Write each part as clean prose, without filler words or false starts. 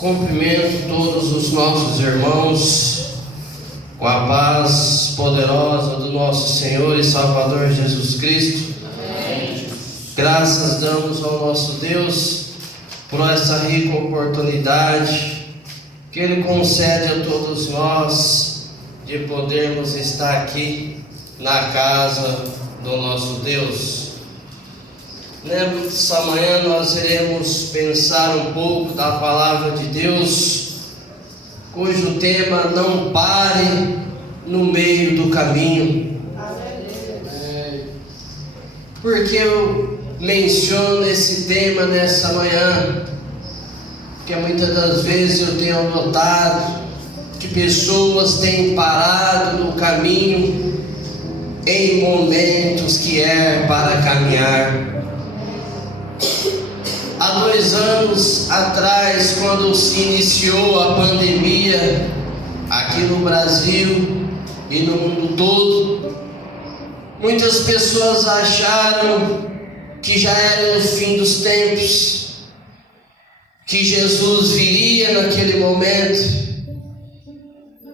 Cumprimento todos os nossos irmãos com a paz poderosa do nosso Senhor e Salvador Jesus Cristo. Amém. Graças damos ao nosso Deus por essa rica oportunidade que Ele concede a todos nós de podermos estar aqui na casa do nosso Deus. Nessa manhã nós iremos pensar um pouco da palavra de Deus, cujo tema: não pare no meio do caminho. Por que eu menciono esse tema nessa manhã? Porque muitas das vezes eu tenho notado que pessoas têm parado no caminho em momentos que é para caminhar. Há 2 anos atrás, quando se iniciou a pandemia aqui no Brasil e no mundo todo, muitas pessoas acharam que já era o fim dos tempos, que Jesus viria naquele momento.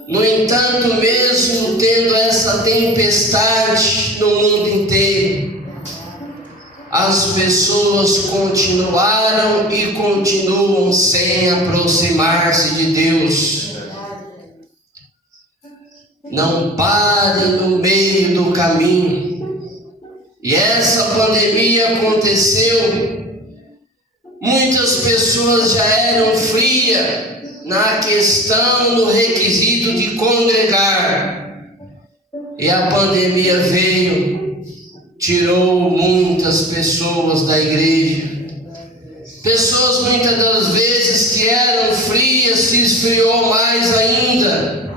No entanto, mesmo tendo essa tempestade no mundo inteiro, as pessoas continuaram e continuam sem aproximar-se de Deus. Não pare no meio do caminho. E essa pandemia aconteceu, muitas pessoas já eram frias na questão, no requisito de congregar. E a pandemia veio, tirou muitas pessoas da igreja. Pessoas muitas das vezes que eram frias se esfriou mais ainda.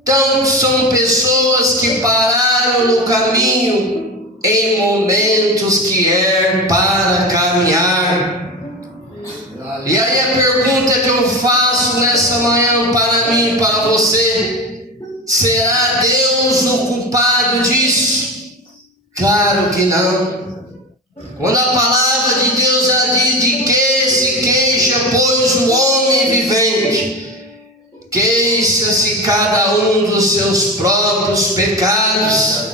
Então são pessoas que pararam no caminho em momentos que é para caminhar. E aí a pergunta que eu faço nessa manhã para mim e para você: será Deus o culpado disso? Claro que não. Quando a palavra de Deus já diz: de que se queixa, pois, o homem vivente? Queixa-se cada um dos seus próprios pecados.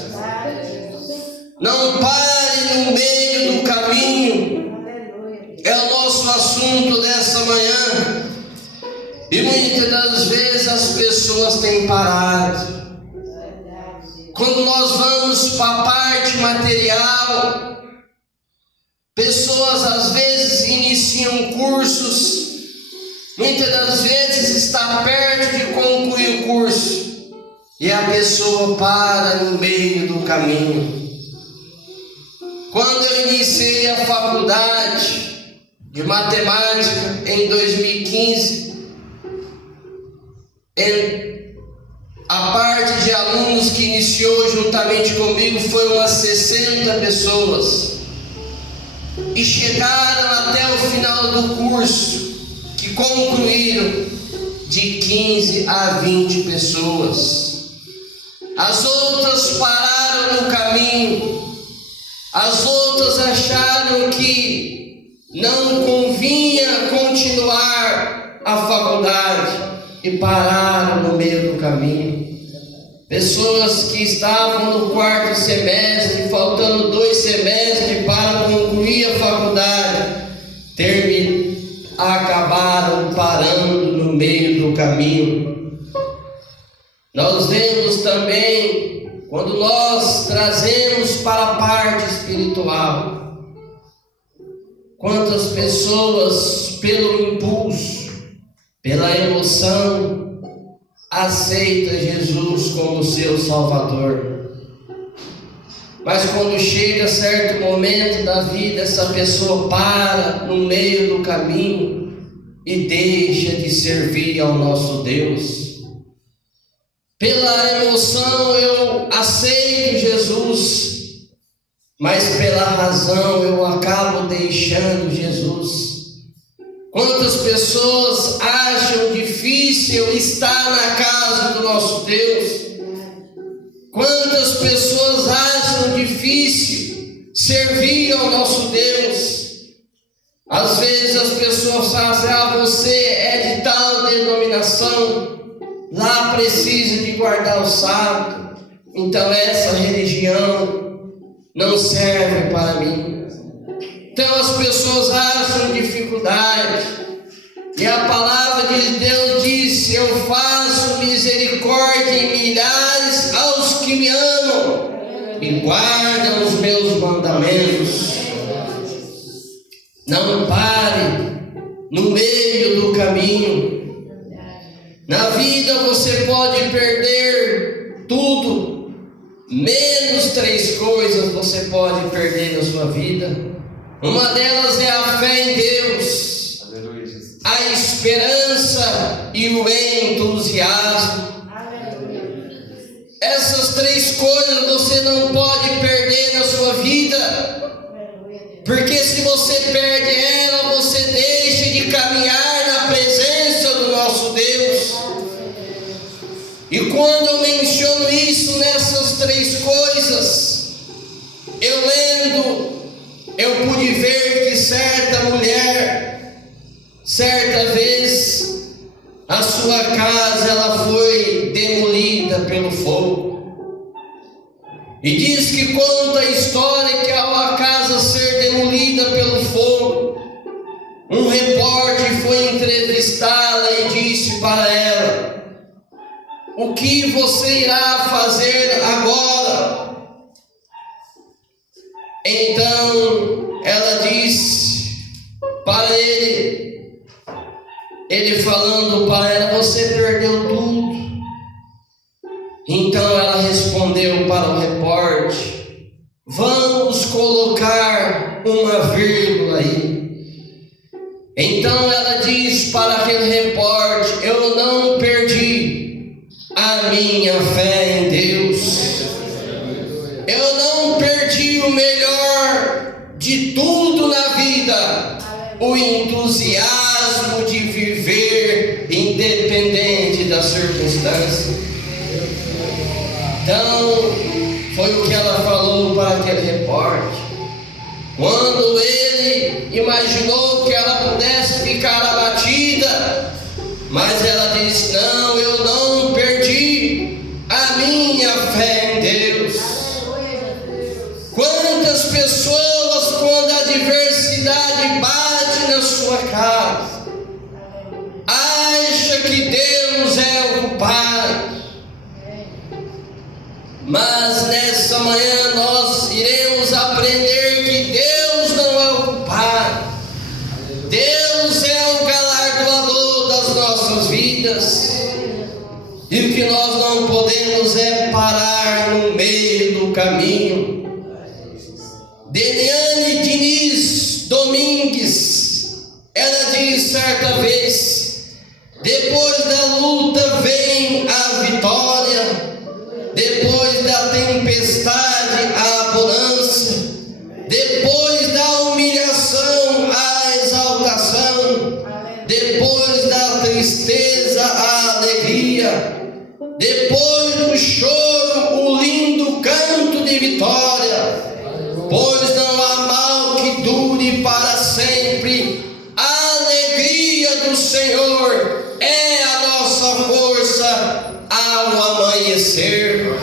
Não pare no meio do caminho. É o nosso assunto dessa manhã. E muitas das vezes as pessoas têm parado. Quando nós vamos para a parte material, pessoas às vezes iniciam cursos, muitas das vezes está perto de concluir o curso, e a pessoa para no meio do caminho. Quando eu iniciei a faculdade de matemática em 2015, a parte de alunos que iniciou juntamente comigo foi umas 60 pessoas. E chegaram até o final do curso, que concluíram, de 15 a 20 pessoas. As outras pararam no caminho. As outras acharam que não convinha continuar a faculdade e pararam no meio do caminho. Pessoas que estavam no 4º semestre, faltando 2 semestres para concluir a faculdade, acabaram parando no meio do caminho. Nós vemos também, quando nós trazemos para a parte espiritual, quantas pessoas, pelo impulso, pela emoção, aceita Jesus como seu Salvador. Mas quando chega certo momento da vida, essa pessoa para no meio do caminho e deixa de servir ao nosso Deus. Pela emoção eu aceito Jesus, mas pela razão eu acabo deixando Jesus. Quantas pessoas acham difícil estar na casa do nosso Deus? Quantas pessoas acham difícil servir ao nosso Deus? Às vezes as pessoas falam assim: você denominação, lá precisa de guardar o sábado, então essa religião não serve para mim. Então as pessoas acham dificuldade, e a palavra de Deus diz: eu faço misericórdia em milhares aos que me amam e guardam os meus mandamentos. Não pare no meio do caminho. Na vida você pode perder tudo, menos 3 coisas você pode perder na sua vida. Uma delas é a fé em Deus, a esperança e o entusiasmo. Essas 3 coisas você não pode perder na sua vida, porque se você perde ela, você deixa de caminhar na presença do nosso Deus. E quando eu menciono isso nessas 3 coisas, eu lendo, eu pude ver que certa mulher, certa vez, a sua casa ela foi demolida pelo fogo. E diz que conta a história que ao a casa ser demolida pelo fogo, um repórter foi entrevistá-la e disse para ela: o que você irá fazer agora? Então ela disse para ele falando para ela: você perdeu tudo. Então ela respondeu para o repórter: vamos colocar uma vírgula aí. Então ela diz para aquele repórter: eu não perdi a minha fé em Deus, eu não perdi o melhor de tudo na vida, o entusiasmo de viver independente das circunstâncias. Então, foi o que ela falou para aquele repórter. Quando ele imaginou que ela pudesse ficar abatida, mas ela disse: não, eu não perdi a minha fé em Deus. Quantas pessoas, quando a adversidade bate na sua casa, acha que Deus é o Pai. Mas nessa manhã nós iremos aprender que Deus não é o Pai. Deus é o galardoador das nossas vidas. E o que nós não podemos é parar no meio do caminho. Deliane Diniz Domingues, ela diz certa vez: depois da luta vem a vitória. Depois da tempestade, a bonança. Depois da humilhação, a exaltação. Depois da tristeza, a alegria. Depois do choro, o lindo canto de vitória. Pois não há mal que dure para sempre. A alegria do Senhor é a nossa força ao amanhecer.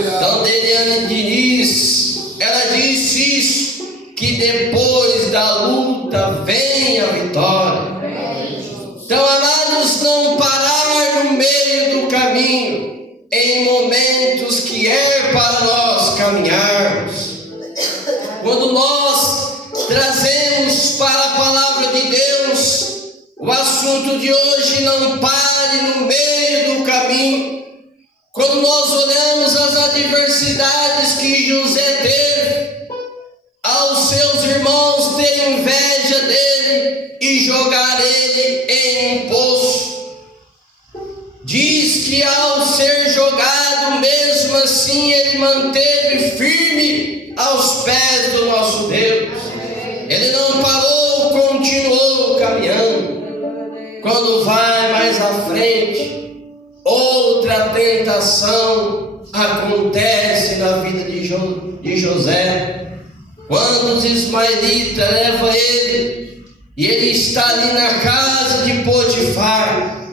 Então Deliane Diniz, ela disse isso, que depois da luta vem a vitória. Então, amados, não parar no meio do caminho, em momentos que é para nós caminharmos. Quando nós trazemos para a palavra de Deus o assunto de hoje, não pare no meio do caminho. Quando nós olhamos as adversidades que José teve, aos seus irmãos terem inveja dele e jogar ele em um poço, diz que ao ser jogado, mesmo assim ele manteve firme aos pés do nosso Deus. Ele não parou, continuou caminhando. Quando vai mais à frente, outra tentação acontece na vida de José. Quando os ismaelitas levam ele, e ele está ali na casa de Potifar,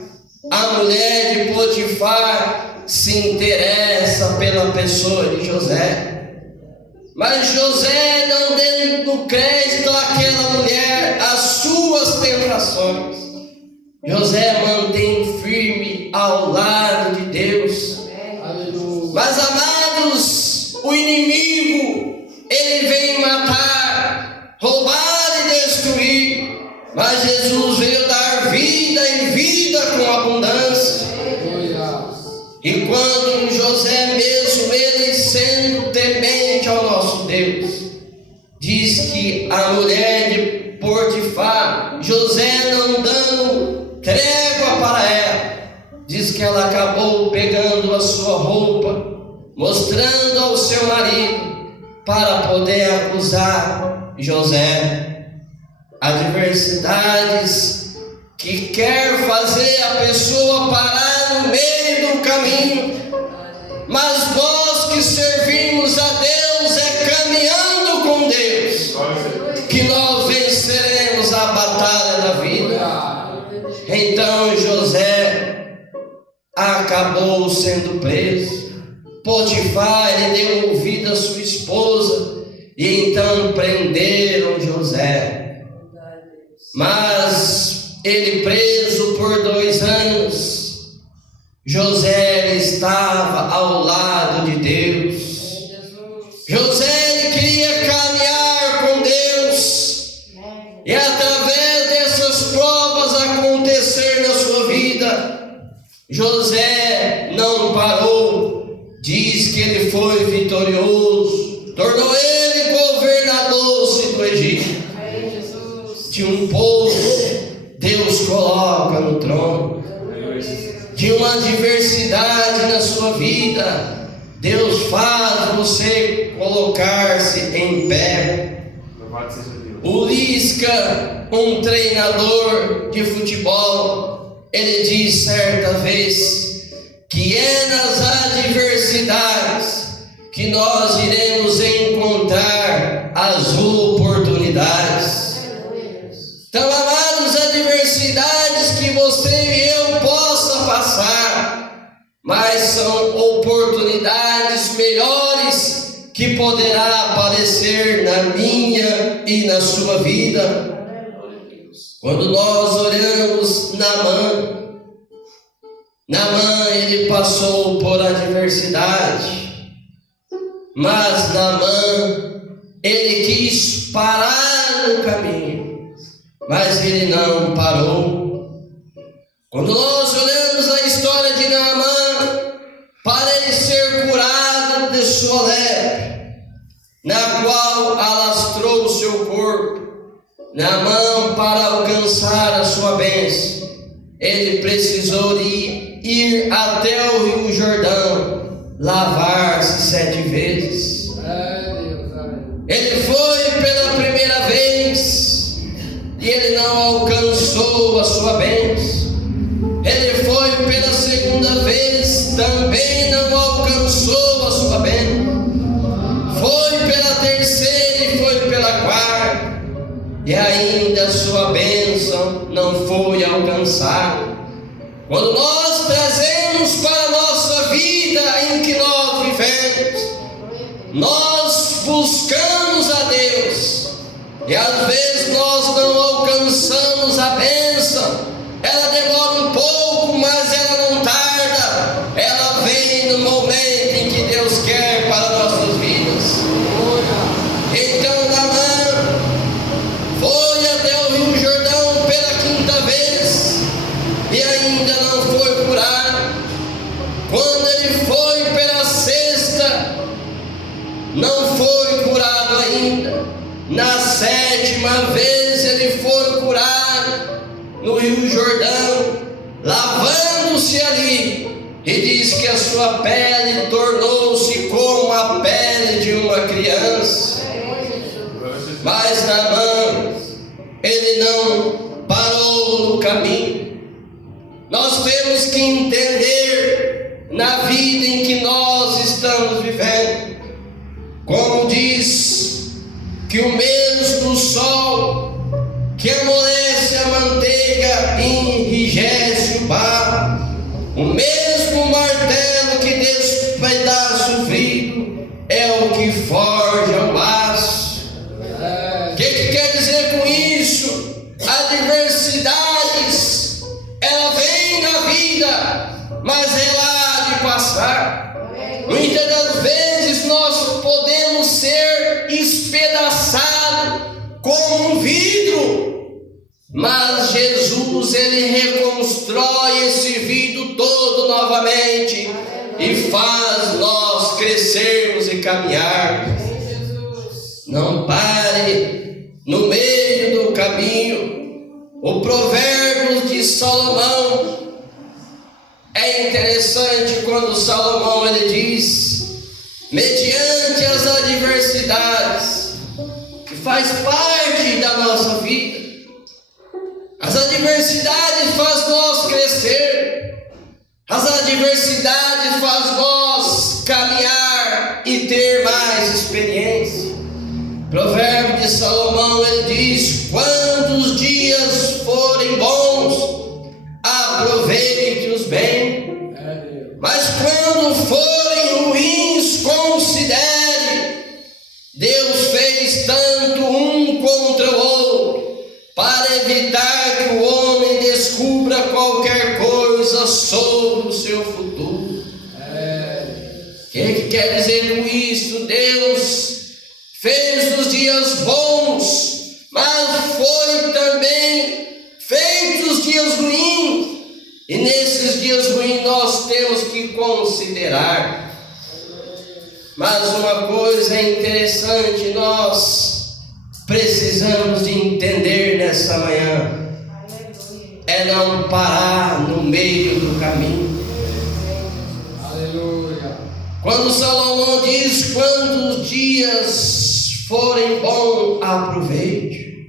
a mulher de Potifar se interessa pela pessoa de José. Mas José não deu crédito àquela mulher as suas tentações. José mantém firme ao lado de Deus. Mas, amados, o inimigo, ele vem matar, roubar e destruir. Mas Jesus veio dar vida e vida com abundância. E quando José mesmo, ele sendo temente ao nosso Deus, diz que a mulher de Potifar, José não dando trégua para ela, diz que ela acabou pegando a sua roupa, mostrando ao seu marido, para poder acusar José. Adversidades que quer fazer a pessoa parar no meio do caminho, mas nós que servimos a Deus, é caminhando com Deus que nós venceremos a batalha da vida. Então José acabou sendo preso. Potifar, ele deu ouvido à sua esposa, e então prenderam José. Mas ele preso por 2 anos, José estava ao lado de Deus. José, ele queria caminhar com Deus, e através dessas provas acontecer na sua vida, José não parou. Diz que ele foi vitorioso, tornou ele governador do Egito. De um povo, Deus coloca no trono. De uma adversidade na sua vida, Deus faz você colocar-se em pé. O Lisca, um treinador de futebol, ele diz certa vez que é nas adversidades que nós iremos encontrar as oportunidades. Então, amados, adversidades que você e eu possa passar, mas são oportunidades melhores que poderá aparecer na minha e na sua vida. Quando nós olhamos Naamã, ele passou por adversidade, mas Naamã, ele quis parar no caminho, mas ele não parou. Quando nós olhamos a história de Naamã, para ele ser curado de sua lepra, na qual alastrou o seu corpo, Naamã, para alcançar a sua bênção, ele precisou ir até o Rio Jordão, lavar-se 7 vezes. Ele foi pela primeira vez e ele não alcançou a sua bênção. Ele foi pela segunda vez, também não alcançou a sua bênção. Foi pela terceira e foi pela quarta, e ainda a sua bênção não foi alcançada. Quando nós trazemos para a nossa vida em que nós vivemos, nós buscamos a Deus, e às vezes nós não alcançamos a bênção. Ela demora um pouco, mas ela não tarda. Ela vem no momento em que Deus quer para nossas vidas. Então Naamã foi até o Rio Jordão pela 5ª vez e ainda não foi curado. Quando ele foi pela 6ª, não foi curado ainda. Na 7ª vez ele foi curado no Rio Jordão, lavando-se ali, e diz que a sua pele tornou-se como a pele de uma criança. Mas Naamã, ele não parou no caminho. Nós temos que entender na vida em que nós estamos vivendo, como diz que o mesmo sol que amolece a manteiga enrijece o barro, O mesmo martelo que despedaça o vidro é o que forja o aço. O que quer dizer com isso? Adversidades, ela vem na vida, mas ela há de passar. Muitas das vezes nós podemos ser espedaçados como um vidro, mas Jesus, ele reconstrói esse vidro todo novamente e faz nós crescermos e caminharmos. Não pare no meio do caminho. O Provérbios de Salomão é interessante quando Salomão ele diz, mediante as adversidades que faz parte da nossa vida, as adversidades faz nós crescer, as adversidades faz nós caminhar e ter mais experiência. Provérbio de Salomão ele diz, quando os dias forem bons, aproveite-os bem, mas quando forem ruins, considere, Deus fez tanto um contra o outro, para evitar que o homem descubra qualquer coisa sobre o seu futuro. O que quer dizer com isso? Deus fez os dias bons, mas foi também feitos os dias ruins. E nesses dias ruins nós temos que considerar. Mas uma coisa interessante nós precisamos de entender nessa manhã, é não parar no meio do caminho. Aleluia. Quando Salomão diz, quando os dias forem bons, aproveite.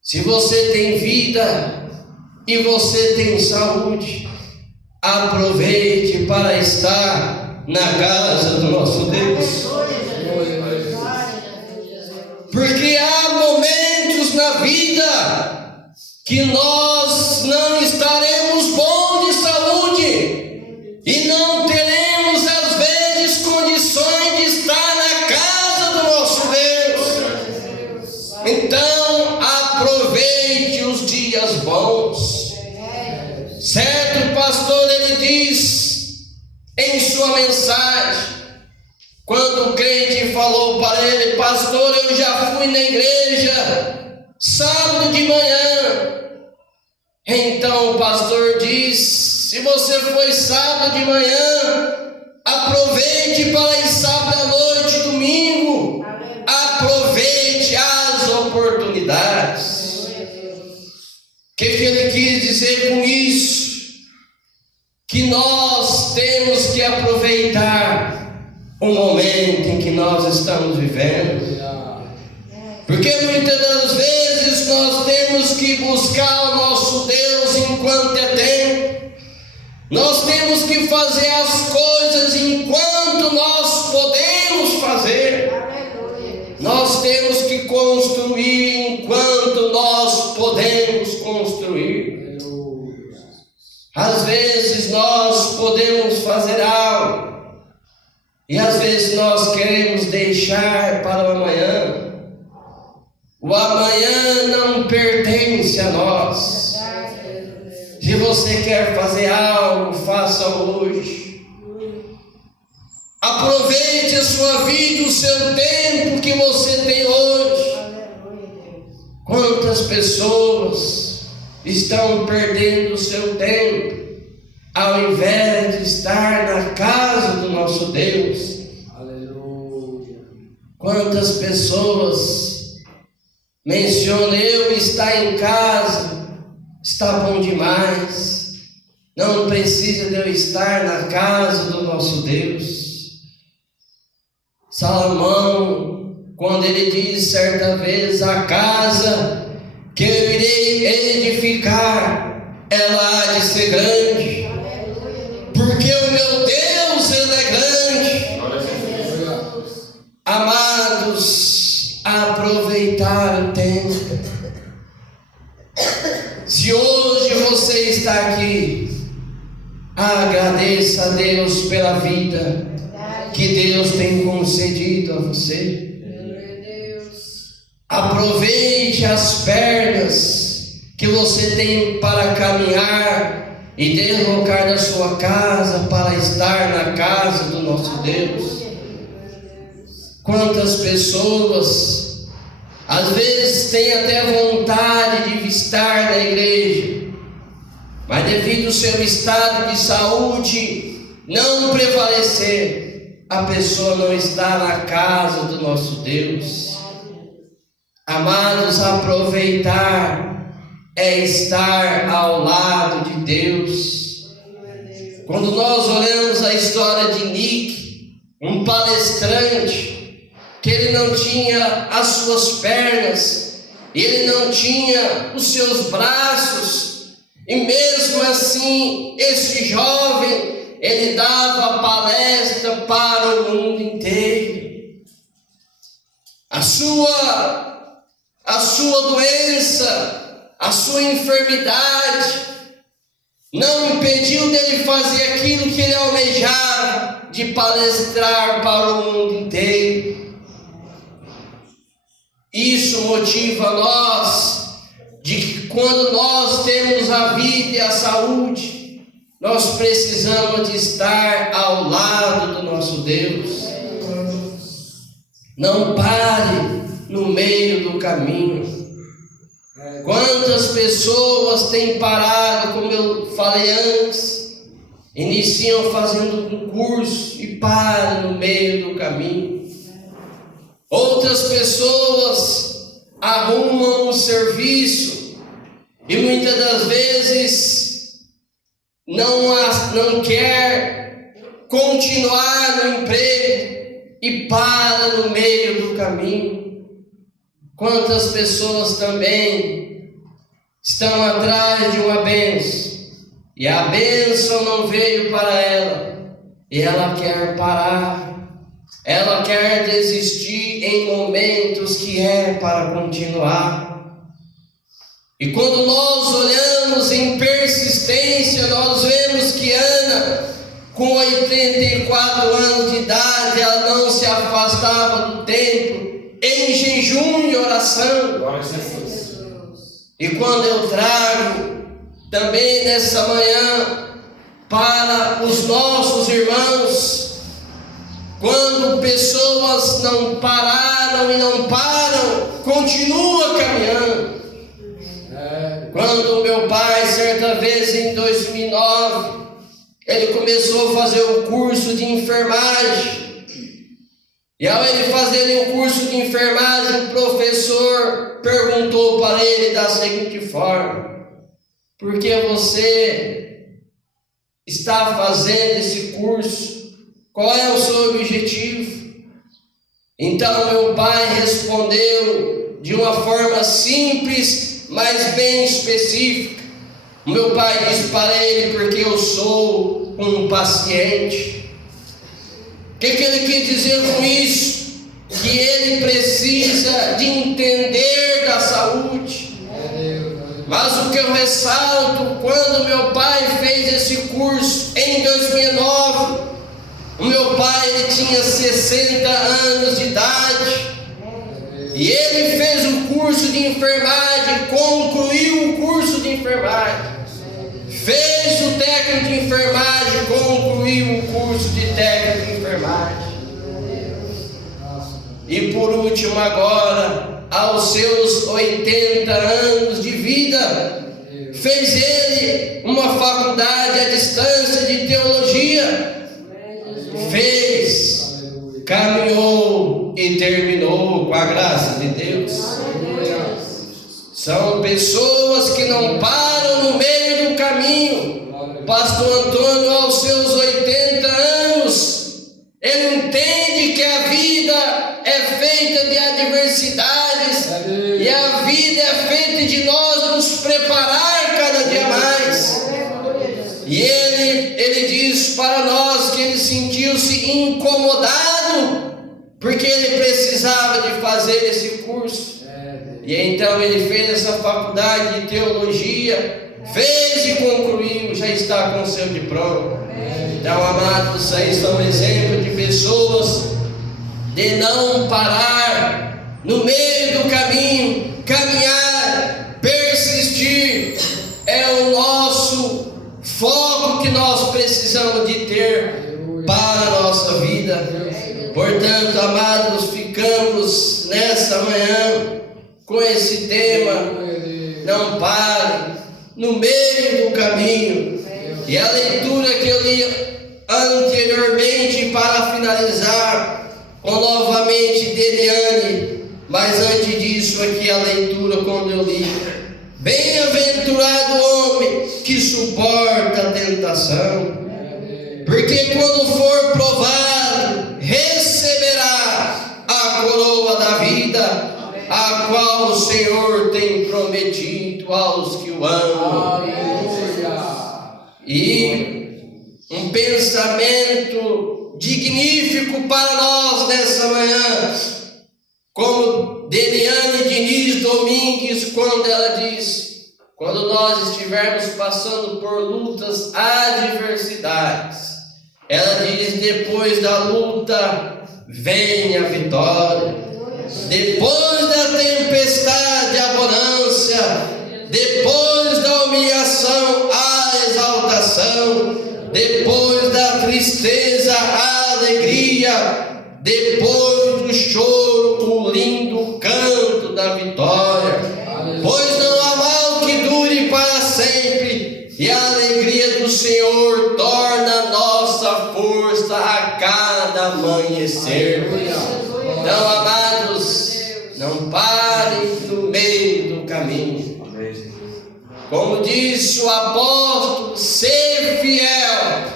Se você tem vida e você tem saúde, aproveite para estar na casa do nosso Deus. Porque há momentos na vida que nós não estaremos bons de saúde e não teremos às vezes condições de estar na casa do nosso Deus. Então aproveite os dias bons. Certo pastor, ele diz em sua mensagem, quando o crente falou para ele, pastor, eu já fui na igreja sábado de manhã. Então o pastor diz, se você foi sábado de manhã, aproveite para ir sábado à noite, domingo. Aproveite as oportunidades. O que ele quis dizer com isso? Que nós temos que aproveitar o momento em que nós estamos vivendo. Porque muitas das vezes nós temos que buscar o nosso Deus enquanto é tempo. Nós temos que fazer as coisas enquanto nós podemos fazer. Nós temos que construir enquanto nós podemos construir. Às vezes nós podemos fazer algo e às vezes nós queremos deixar para o amanhã. O amanhã não pertence a nós. Se você quer fazer algo, faça hoje. Aproveite a sua vida, o seu tempo que você tem hoje. Quantas pessoas estão perdendo o seu tempo ao invés de estar na casa do nosso Deus? Aleluia. Quantas pessoas mencionam, eu estar em casa está bom demais, não precisa de eu estar na casa do nosso Deus. Salomão, quando ele diz certa vez, a casa que eu irei edificar, ela há de ser grande, porque o meu Deus, ele é grande. Amados, aproveitar o tempo. Se hoje você está aqui, Agradeça a Deus pela vida que Deus tem concedido a você. Aproveite as pernas que você tem para caminhar e deslocar da sua casa para estar na casa do nosso Deus. Quantas pessoas às vezes têm até vontade de estar na igreja, mas devido ao seu estado de saúde não prevalecer, a pessoa não está na casa do nosso Deus. Amados, aproveitar é estar ao lado de Deus. Quando nós olhamos a história de Nick, um palestrante, que ele não tinha as suas pernas, ele não tinha os seus braços, e mesmo assim, esse jovem, ele dava palestra para o mundo inteiro. A sua doença, a sua enfermidade, não impediu dele fazer aquilo que ele almejava, de palestrar para o mundo inteiro. Isso motiva nós, de que quando nós temos a vida e a saúde, nós precisamos de estar ao lado do nosso Deus. Não pare no meio do caminho. Quantas pessoas têm parado, como eu falei antes, iniciam fazendo um curso e param no meio do caminho. Outras pessoas arrumam um serviço e muitas das vezes não quer continuar no emprego e para no meio do caminho. Quantas pessoas também estão atrás de uma bênção e a bênção não veio para ela e ela quer parar, ela quer desistir em momentos que é para continuar. E quando nós olhamos em persistência, nós vemos que Ana, com 84 anos de idade, ela não se afastava do templo em jejum e oração. E quando eu trago também nessa manhã para os nossos irmãos, quando pessoas não pararam e não param, continua caminhando. Quando meu pai, certa vez em 2009, ele começou a fazer o curso de enfermagem. E ao ele fazer o curso de enfermagem, o professor perguntou para ele da seguinte forma: por que você está fazendo esse curso? Qual é o seu objetivo? Então meu pai respondeu de uma forma simples, mas bem específica. O meu pai disse para ele: porque eu sou um paciente. O que ele quer dizer com isso? Que ele precisa de entender da saúde. Mas o que eu ressalto, quando meu pai fez esse curso em 2009, o meu pai ele tinha 60 anos de idade, e ele fez o curso de enfermagem, concluiu o curso de enfermagem, fez o técnico de enfermagem, concluiu o curso de técnico de enfermagem. E por último agora, aos seus 80 anos de vida, fez ele uma faculdade à distância de teologia. Fez, caminhou e terminou com a graça de Deus. São pessoas que não param no meio do caminho. Pastor Antônio, aos seus 80 anos, ele entende que a vida é feita de adversidades, e a vida é feita de nós nos preparar cada dia mais. E ele diz para nós que ele sentiu-se incomodado, porque ele precisava de fazer esse curso. E então ele fez essa faculdade de teologia, fez e concluiu. já está com o seu diploma. Então, amados, aí são exemplos de pessoas de não parar no meio do caminho, caminhar, persistir. É o nosso foco que nós precisamos de ter para a nossa vida. Portanto, amados, ficamos nessa manhã com esse tema: não pare no meio do caminho. E a leitura que eu li anteriormente, para finalizar, com novamente de Eliane, mas antes disso aqui a leitura quando eu li: bem-aventurado o homem que suporta a tentação, porque quando for provado, receberá a coroa da vida, a qual o Senhor tem prometido aos que o amam. E um pensamento dignífico para nós nessa manhã, como Deliane Diniz Domingues, quando ela diz: quando nós estivermos passando por lutas, adversidades, ela diz: depois da luta vem a vitória, depois da tempestade a bonança, depois da humilhação a exaltação, depois da tristeza a alegria, depois do choro o lindo canto da vitória. Pois não há mal que dure para sempre, e a alegria do Senhor torna nossa força a cada amanhecer. Então, amados, não parem no meio do caminho. Como disse o apóstolo: ser fiel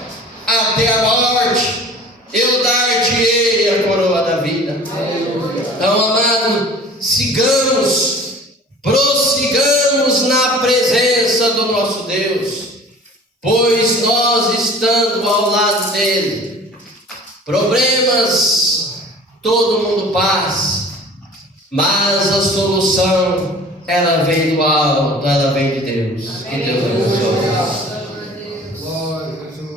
até a morte, eu dar-te-ei a coroa da vida. Então, amado, prossigamos na presença do nosso Deus, pois nós, estando ao lado dele, problemas todo mundo passa, mas a solução, ela vem do alto, ela vem de Deus. Que Deus abençoe.